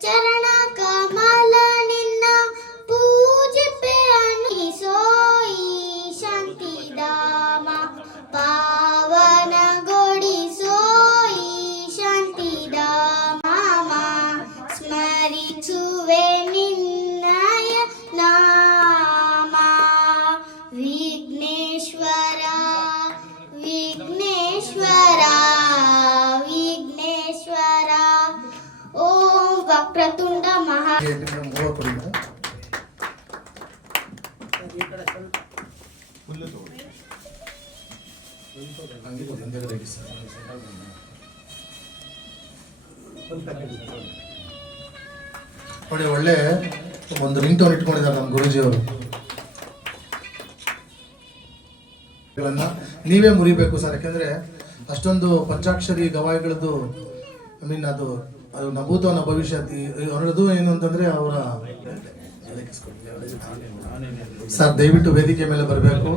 ಚರಣ ಕಮಲ ನಿನ್ನ ಪೂಜಿಪೆ ಅನಿಸೋಯಿ ಶಾಂತಿಧಾಮ ಪಾವನಗೊಳಿಸೋಯಿ ಶಾಂತಿಧಾಮ ಸ್ಮರಿಸುವೆ ನಿನ್ನಯ ನಾಮ ವಿಘ್ನೇಶ್ವರ ವಿಘ್ನೇಶ್ವರ ವಿಘ್ನೇಶ್ವರ ಓಂ ವಕ್ರತುಂಡ ಮಹಾ ನೋಡಿ, ಒಳ್ಳೆ ಒಂದು ರಿಂಗ್ ಟೋನ್ ಇಟ್ಕೊಂಡಿದ್ದಾರೆ ನಮ್ಮ ಗುರೂಜಿ ಅವರು. ನೀವೇ ಮುರಿಬೇಕು ಸರ್, ಯಾಕೆಂದ್ರೆ ಅಷ್ಟೊಂದು ಪಂಚಾಕ್ಷರಿ ಗವಾಯಿಗಳದ್ದು ಅದು ನಭೂತೋ ನ ಭವಿಷ್ಯತಿ ಅವರದು ಏನು ಅಂತಂದ್ರೆ ಅವರ ಸರ್ ದಯವಿಟ್ಟು ವೇದಿಕೆ ಮೇಲೆ ಬರಬೇಕು.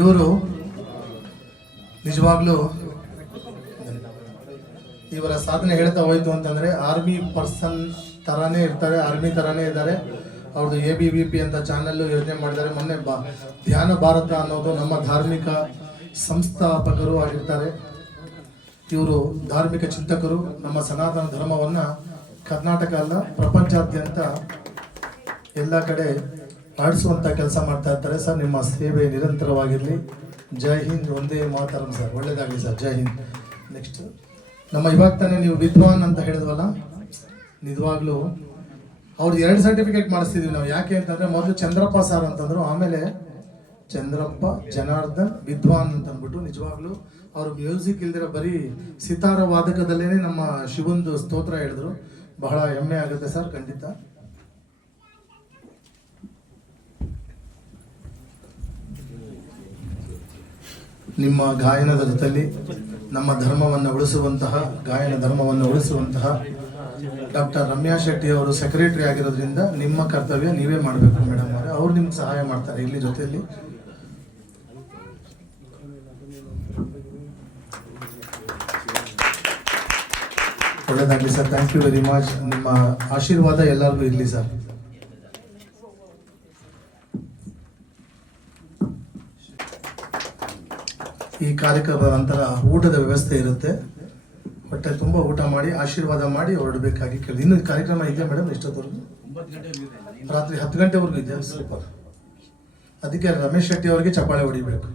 ಇವರು ನಿಜವಾಗ್ಲೂ ಇವರ ಸಾಧನೆ ಹೇಳ್ತಾ ಹೋಯ್ತು ಅಂತಂದ್ರೆ ಆರ್ಮಿ ಪರ್ಸನ್ ತರಾನೇ ಇರ್ತಾರೆ, ಆರ್ಮಿ ತರಾನೇ ಇದ್ದಾರೆ. ಅವ್ರದ್ದು ABVP ಅಂತ ಚಾನೆಲ್ ಯೋಜನೆ ಮಾಡಿದ್ದಾರೆ. ಮೊನ್ನೆ ಧ್ಯಾನ ಭಾರತ ಅನ್ನೋದು ನಮ್ಮ ಧಾರ್ಮಿಕ ಸಂಸ್ಥಾಪಕರು ಆಗಿರ್ತಾರೆ. ಇವರು ಧಾರ್ಮಿಕ ಚಿಂತಕರು. ನಮ್ಮ ಸನಾತನ ಧರ್ಮವನ್ನ ಕರ್ನಾಟಕ ಅಲ್ಲ ಪ್ರಪಂಚಾದ್ಯಂತ ಎಲ್ಲ ಕಡೆ ಆಡಿಸುವಂತ ಕೆಲಸ ಮಾಡ್ತಾ ಇರ್ತಾರೆ. ಸರ್, ನಿಮ್ಮ ಸೇವೆ ನಿರಂತರವಾಗಿರಲಿ. ಜೈ ಹಿಂದ್, ಒಂದೇ ಮಾತರಂ ಸರ್. ಒಳ್ಳೇದಾಗಲಿ ಸರ್, ಜೈ ಹಿಂದ್. ನೆಕ್ಸ್ಟ್ ನಮ್ಮ ಇವಾಗ ತಾನೇ ನೀವು ವಿದ್ವಾನ್ ಅಂತ ಹೇಳಿದ್ವಲ್ಲ, ನಿಜವಾಗ್ಲೂ ಅವ್ರದ್ದು 2 ಸರ್ಟಿಫಿಕೇಟ್ ಮಾಡಿಸ್ತಿದ್ವಿ ನಾವು. ಯಾಕೆ ಅಂತಂದ್ರೆ ಮೊದಲು ಚಂದ್ರಪ್ಪ ಸರ್ ಅಂತಂದ್ರು, ಆಮೇಲೆ ಚಂದ್ರಪ್ಪ ಜನಾರ್ದನ್ ವಿದ್ವಾನ್ ಅಂತ ಅಂದ್ಬಿಟ್ಟು. ನಿಜವಾಗ್ಲೂ ಅವರು ಮ್ಯೂಸಿಕ್ ಇಲ್ದಿರೋ ಬರೀ ಸಿತಾರ ವಾದಕದಲ್ಲೇನೆ ನಮ್ಮ ಶಿವಂದು ಸ್ತೋತ್ರ ಹೇಳಿದ್ರು. ಬಹಳ ಹೆಮ್ಮೆ ಆಗುತ್ತೆ ಸರ್, ಖಂಡಿತ. ನಿಮ್ಮ ಗಾಯನದ ಜೊತೆಲಿ ನಮ್ಮ ಧರ್ಮವನ್ನು ಉಳಿಸುವಂತಹ, ಗಾಯನ ಧರ್ಮವನ್ನು ಉಳಿಸುವಂತಹ ಡಾಕ್ಟರ್ ರಮ್ಯಾ ಶೆಟ್ಟಿ ಅವರು ಸೆಕ್ರೆಟರಿ ಆಗಿರೋದ್ರಿಂದ ನಿಮ್ಮ ಕರ್ತವ್ಯ ನೀವೇ ಮಾಡಬೇಕು ಮೇಡಮ್ ಅವರೇ. ಅವ್ರು ನಿಮ್ಗೆ ಸಹಾಯ ಮಾಡ್ತಾರೆ ಇಲ್ಲಿ ಜೊತೆಯಲ್ಲಿ. ಒಳ್ಳೆದಾಗಲಿ sir, thank you very much. ನಿಮ್ಮ ಆಶೀರ್ವಾದ ಎಲ್ಲರಿಗೂ ಇರಲಿ ಸರ್. ಈ ಕಾರ್ಯಕ್ರಮದ ನಂತರ ಊಟದ ವ್ಯವಸ್ಥೆ ಇರುತ್ತೆ. ಹೊಟ್ಟೆ ತುಂಬ ಊಟ ಮಾಡಿ ಆಶೀರ್ವಾದ ಮಾಡಿ ಹೊರಡಬೇಕಾಗಿ ಕೇಳಿ. ಇನ್ನು ಕಾರ್ಯಕ್ರಮ ಇದೆಯಾ ಮೇಡಮ್? ಎಷ್ಟೊತ್ತವರೆಗೂ? ರಾತ್ರಿ 10 ಗಂಟೆವರೆಗೂ ಇದೆಯಾ? ಸೂಪರ್. ಅದಕ್ಕೆ ರಮೇಶ್ ಶೆಟ್ಟಿ ಅವರಿಗೆ ಚಪ್ಪಾಳೆ ಹೊಡಿಬೇಕು.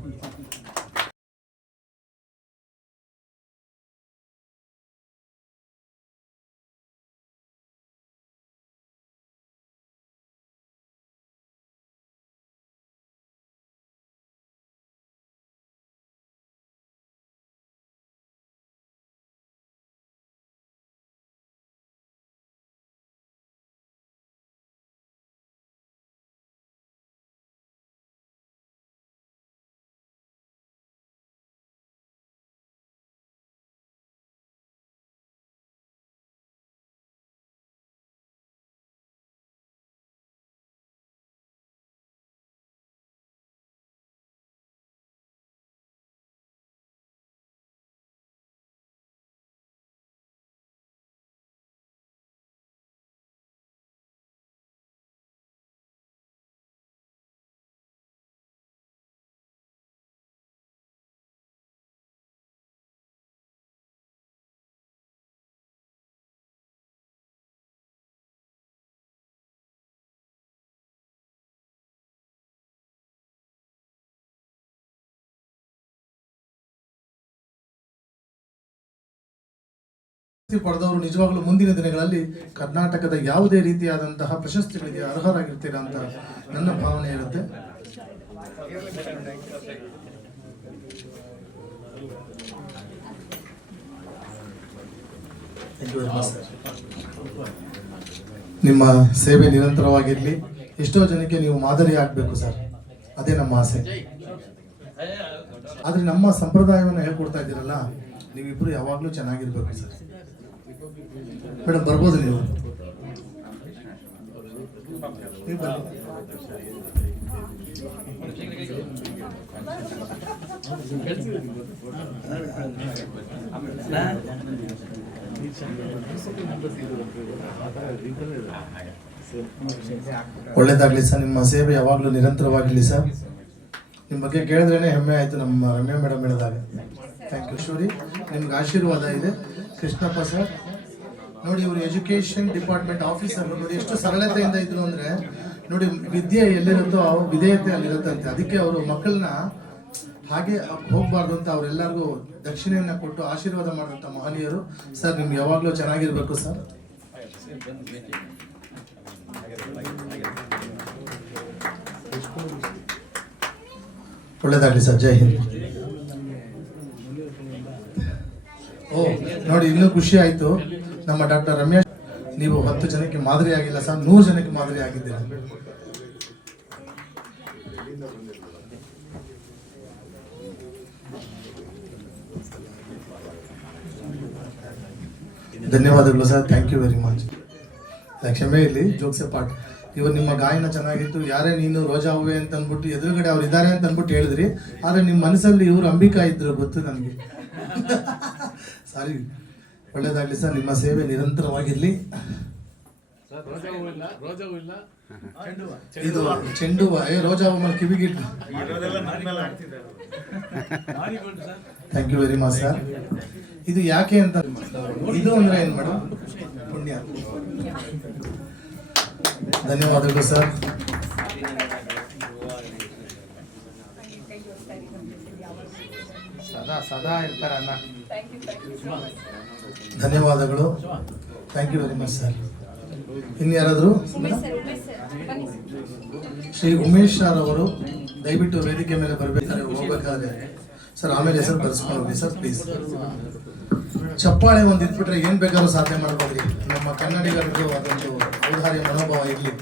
ಪಡೆದವರು ನಿಜವಾಗ್ಲೂ ಮುಂದಿನ ದಿನಗಳಲ್ಲಿ ಕರ್ನಾಟಕದ ಯಾವುದೇ ರೀತಿಯಾದಂತಹ ಪ್ರಶಸ್ತಿಗಳಿಗೆ ಅರ್ಹರಾಗಿರ್ತೀರಾ ಅಂತ ನನ್ನ ಭಾವನೆ ಇರುತ್ತೆ. ನಿಮ್ಮ ಸೇವೆ ನಿರಂತರವಾಗಿರಲಿ. ಎಷ್ಟೋ ಜನಕ್ಕೆ ನೀವು ಮಾದರಿ ಆಗಬೇಕು ಸರ್, ಅದೇ ನಮ್ಮ ಆಸೆ. ಆದ್ರೆ ನಮ್ಮ ಸಂಪ್ರದಾಯವನ್ನು ಹೇಳ್ಕೊಡ್ತಾ ಇದ್ದೀರಲ್ಲ, ನೀವಿಬ್ರು ಯಾವಾಗಲೂ ಚೆನ್ನಾಗಿರ್ಬೇಕು ಸರ್. ಮೇಡಮ್ ಬರ್ಬೋದು ನೀವು? ಒಳ್ಳೇದಾಗಲಿ ಸರ್, ನಿಮ್ಮ ಸೇವೆ ಯಾವಾಗಲೂ ನಿರಂತರವಾಗಿರಲಿ ಸರ್. ನಿಮ್ಮ ಬಗ್ಗೆ ಕೇಳಿದ್ರೇ ಹೆಮ್ಮೆ ಆಯಿತು ನಮ್ಮ ರಮ್ಯಾ ಮೇಡಮ್ ಹೇಳಿದಾಗ. ಥ್ಯಾಂಕ್ ಯು ಶೂರಿ, ನಿಮ್ಗೆ ಆಶೀರ್ವಾದ ಇದೆ. ಕೃಷ್ಣಪ್ಪ ಸರ್ ನೋಡಿ, ಇವರು ಎಜುಕೇಷನ್ ಡಿಪಾರ್ಟ್ಮೆಂಟ್ ಆಫೀಸರ್. ನೋಡಿ ಎಷ್ಟು ಸರಳತೆಯಿಂದ ಇದ್ರು ಅಂದರೆ, ನೋಡಿ ವಿದ್ಯೆ ಎಲ್ಲಿರುತ್ತೋ ವಿಧೇಯತೆ ಅಲ್ಲಿರುತ್ತಂತೆ. ಅದಕ್ಕೆ ಅವರು ಮಕ್ಕಳನ್ನ ಹಾಗೆ ಹೋಗಬಾರ್ದು ಅಂತ ಅವರೆಲ್ಲರಿಗೂ ದಕ್ಷಿಣೆಯನ್ನು ಕೊಟ್ಟು ಆಶೀರ್ವಾದ ಮಾಡುವಂಥ ಮಹನೀಯರು. ಸರ್ ನಿಮ್ಗೆ ಯಾವಾಗಲೂ ಚೆನ್ನಾಗಿರ್ಬೇಕು ಸರ್. ಒಳ್ಳೇದಾಗಲಿ ಸರ್, ಜೈ ಹಿಂದ್. ಓ ನೋಡಿ, ಇನ್ನೂ ಖುಷಿ ಆಯಿತು. ನಮ್ಮ ಡಾಕ್ಟರ್ ರಮ್ಯಾ, ನೀವು 10 ಜನಕ್ಕೆ ಮಾದರಿ ಆಗಿಲ್ಲ ಸರ್, 100 ಜನಕ್ಕೆ ಮಾದರಿ ಆಗಿದ್ದೀರಾ. ಧನ್ಯವಾದಗಳು sir, thank you very much. ಕ್ಷಮೆ ಇರಲಿ, ಜೋಕ್ಸೆ ಪಾಠ. ಇವರು ನಿಮ್ಮ ಗಾಯನ ಚೆನ್ನಾಗಿತ್ತು. ಯಾರೇ ನೀನು ರೋಜಾ ಹೂವೆ ಅಂತ ಅಂದ್ಬಿಟ್ಟು ಎದುರುಗಡೆ ಅವ್ರು ಇದ್ದಾರೆ ಅಂತ ಅಂದ್ಬಿಟ್ಟು ಹೇಳಿದ್ರಿ, ಆದರೆ ನಿಮ್ಮ ಮನಸ್ಸಲ್ಲಿ ಇವರು ಅಂಬಿಕಾ ಇದ್ರು, ಗೊತ್ತು ನನಗೆ. ಸಾರಿ. ಒಳ್ಳೇದಾಗಲಿ ಸರ್, ನಿಮ್ಮ ಸೇವೆ ನಿರಂತರವಾಗಿರಲಿ. ಇದು ಚೆಂಡು ಹೂವ, ರೋಜಾ ಹೂವ ಮೇಲೆ ಕಿವಿಗಿಟ್ಟು. Thank you very much sir. ಇದು ಯಾಕೆ ಅಂತ, ಇದು ಅಂದ್ರೆ ಏನು ಮೇಡಮ್? ಪುಣ್ಯ. ಧನ್ಯವಾದಗಳು ಸರ್. ಸದಾ ಇರ್ತಾರೆ ಅಣ್ಣ. ಧನ್ಯವಾದಗಳು, thank you very much sir. ಇನ್ಯಾರಾದರೂ? ಶ್ರೀ ಉಮೇಶ್ ಸರ್ ಅವರು ದಯವಿಟ್ಟು ವೇದಿಕೆ ಮೇಲೆ ಬರಬೇಕಾದ್ರೆ ಹೋಗ್ಬೇಕಾದ್ರೆ ಸರ್, ಆಮೇಲೆ ಹೆಸರು ಬರ್ಸ್ಕೊಂಡು ಹೋಗಿ ಸರ್ ಪ್ಲೀಸ್. ಚಪ್ಪಾಳೆ ಒಂದು ಇಟ್ಬಿಟ್ರೆ ಏನ್ ಬೇಕಾದ್ರೂ ಸಾಧನೆ ಮಾಡ್ಬೋದ್ರಿ. ನಮ್ಮ ಕನ್ನಡಿಗರದ್ದು ಅದೊಂದು ಔದಾರ್ಯ ಮನೋಭಾವ ಇರಲಿ.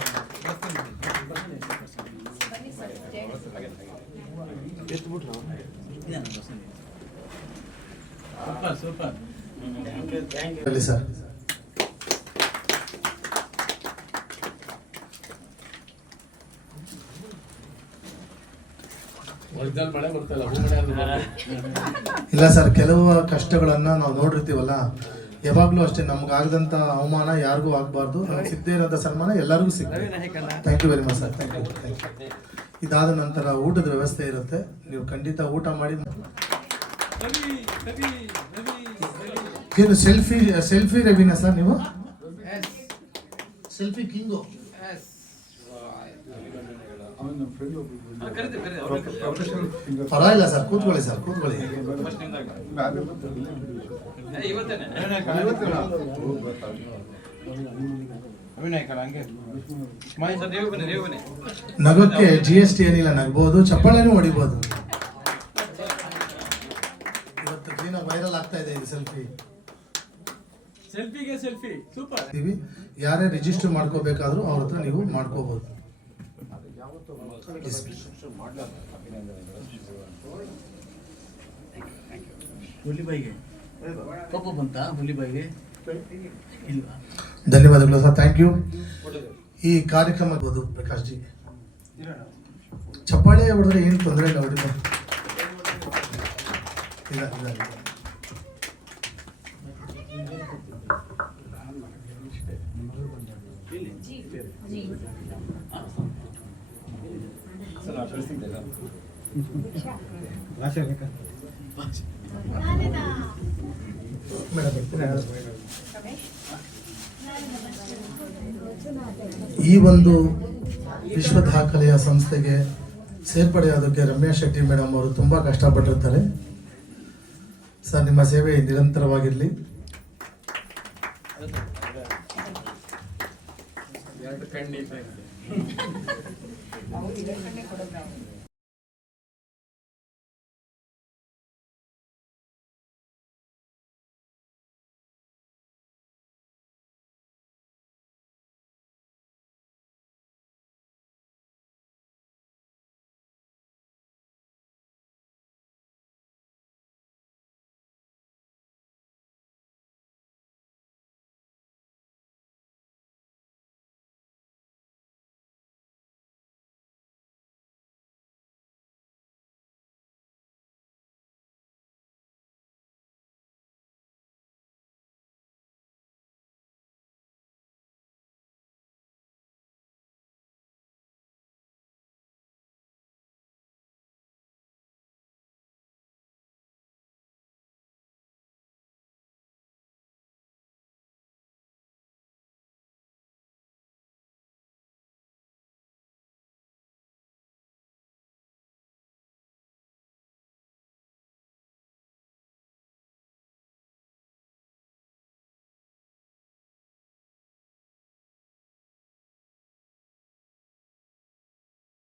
ಸರ್ ಇಲ್ಲ ಸರ್, ಕೆಲವು ಕಷ್ಟಗಳನ್ನ ನಾವು ನೋಡಿರ್ತೀವಲ್ಲ, ಯಾವಾಗ್ಲೂ ಅಷ್ಟೇ ನಮ್ಗಾಗದಂತ ಅವಮಾನ ಯಾರಿಗೂ ಆಗ್ಬಾರ್ದು. ನಮ್ಗೆ ಸಿಗದೇ ಇರೋಂಥ ಸನ್ಮಾನ ಎಲ್ಲರಿಗೂ ಸಿಗ್ತದೆ. Thank you very much sir, thank you. ಇದಾದ ನಂತರ ಊಟದ ವ್ಯವಸ್ಥೆ ಇರುತ್ತೆ, ನೀವು ಖಂಡಿತ ಊಟ ಮಾಡಿ. ಏನು ಸೆಲ್ಫಿ ರವಿನಾ ಸರ್ ನೀವು? Selfie king. ಪರವಾಗಿಲ್ಲ ಸರ್, ಕೂತ್ಕೊಳ್ಳಿ ಸರ್, ಕೂತ್ಕೊಳ್ಳಿ. ನಗೋಕ್ಕೆ GST ಏನಿಲ್ಲ, ನಗ್ಬೋದು, ಚಪ್ಪಾಳೆನೂ ಹೊಡಿಬೋದು. ಇವತ್ತು ಕ್ಲೀನಾಗಿ ವೈರಲ್ ಆಗ್ತಾ ಇದೆ ಇದು ಸೆಲ್ಫಿ. Selfie super. ಯಾರೇ ರಿಜಿಸ್ಟರ್ ಮಾಡ್ಕೋಬೇಕಾದ್ರೂ ಅವ್ರ ಹತ್ರ ನೀವು ಮಾಡ್ಕೋಬಹುದು. ಧನ್ಯವಾದಗಳು ಸರ್, ಥ್ಯಾಂಕ್ ಯು. ಈ ಕಾರ್ಯಕ್ರಮ ಪ್ರಕಾಶ್ ಜಿ ಚಪ್ಪಾಳೆ ಹೊಡೆದ್ರೆ ಏನು ತೊಂದರೆ ಇಲ್ಲ, ಹೊಡಿಲ್ಲ. ಈ ಒಂದು ವಿಶ್ವ ದಾಖಲೆಯ ಸಂಸ್ಥೆಗೆ ಸೇರ್ಪಡೆಯಾದಕ್ಕೆ ರಮ್ಯಾ ಶೆಟ್ಟಿ ಮೇಡಮ್ ಅವರು ತುಂಬಾ ಕಷ್ಟಪಟ್ಟಿರ್ತಾರೆ. ಸರ್, ನಿಮ್ಮ ಸೇವೆ ನಿರಂತರವಾಗಿರಲಿ. ಖಂಡಿತ